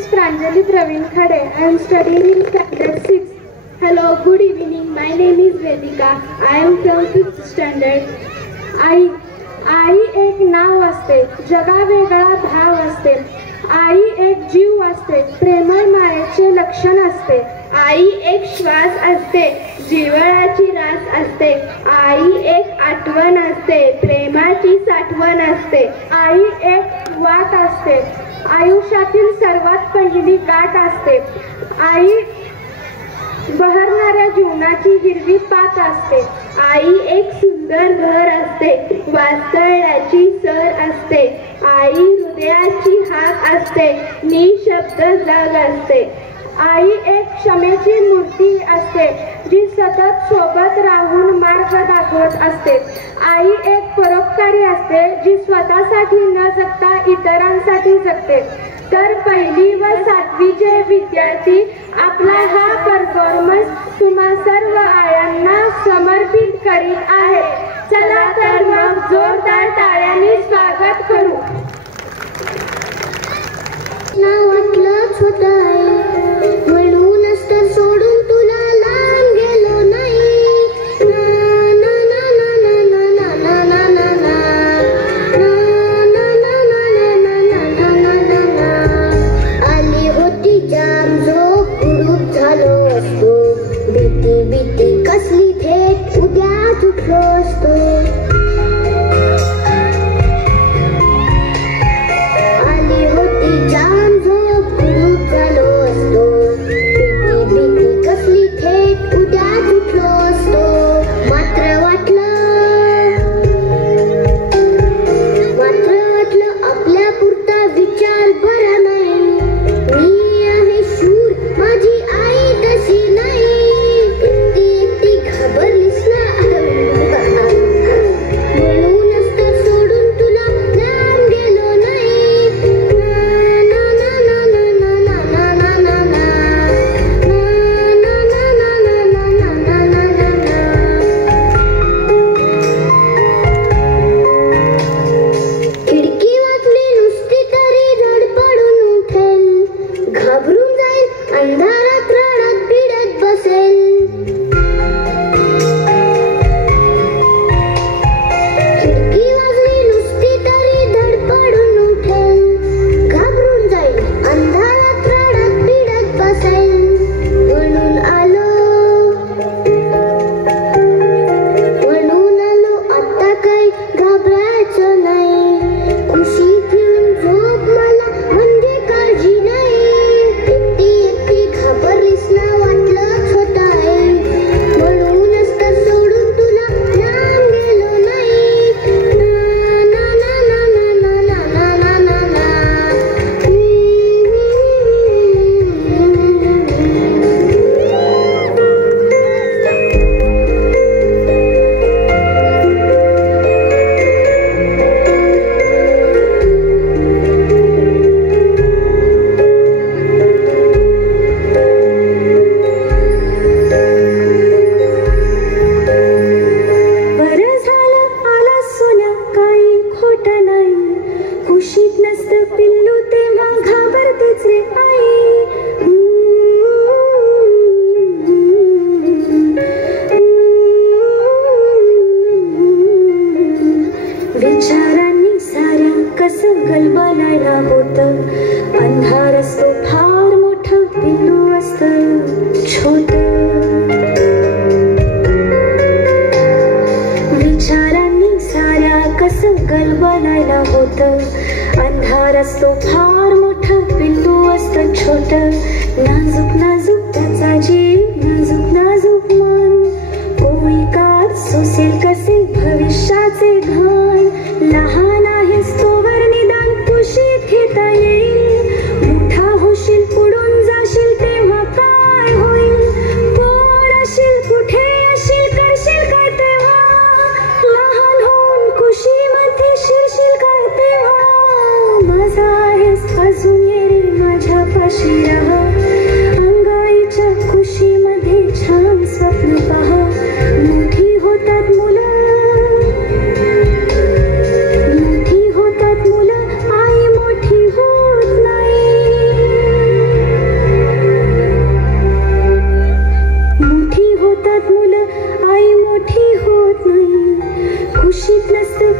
is Pranjali Praveen Khade. I am studying in standard 6. Hello, good evening. My name is Vedika. I am from 5th standard. आई एक नाव असते, जगा वेगळा भाव असते. आई एक जीव असते, प्रेमळ मायेचे लक्षण असते. आई एक श्वास असते, जिव्हाळ्याची रास असते. आई एक आठवण असते, प्रेमाची साठवण असते. आई एक वाट असते, आयुष्यातील सर्वात पहिली गाठ असते. आई बहरणाऱ्या जीवनाची हिरवी पात असते. आई एक सुंदर घर असते, वास्तळ्याची सर असते. आई हृदयाची हाक असते, निशब्द जाग असते. आई एक क्षमेची मूर्ती असते, जी सतत सोबत राहून मार्ग दाखवत असते. आई एक परोपकारी असते, जी स्वतःसाठी न जगता इतरांसाठी जगते. तर 1ली व 7वीचे विद्यार्थी आपला हा परफॉर्मन्स तुम्हा सर्व आयांना समर्पित करीत आहेत. चला तर मग जोरदार टाळ्यांनी स्वागत करू. वाटलंच होतं म्हणूनच तर सोडून तुला लांब गेलो नाही. ना ना ना ना ना ना ना ना ना ना ना ना ना ना ना ना. आली होती जाम झोप, गुरूप झालो असतो. भीती भीती कसली थेट उद्याच उठलो असतो. छान स्वप्न पहा, मोठी होतात मुलं. होतात मुलं, आई मोठी होत नाही. खुशीत नसतं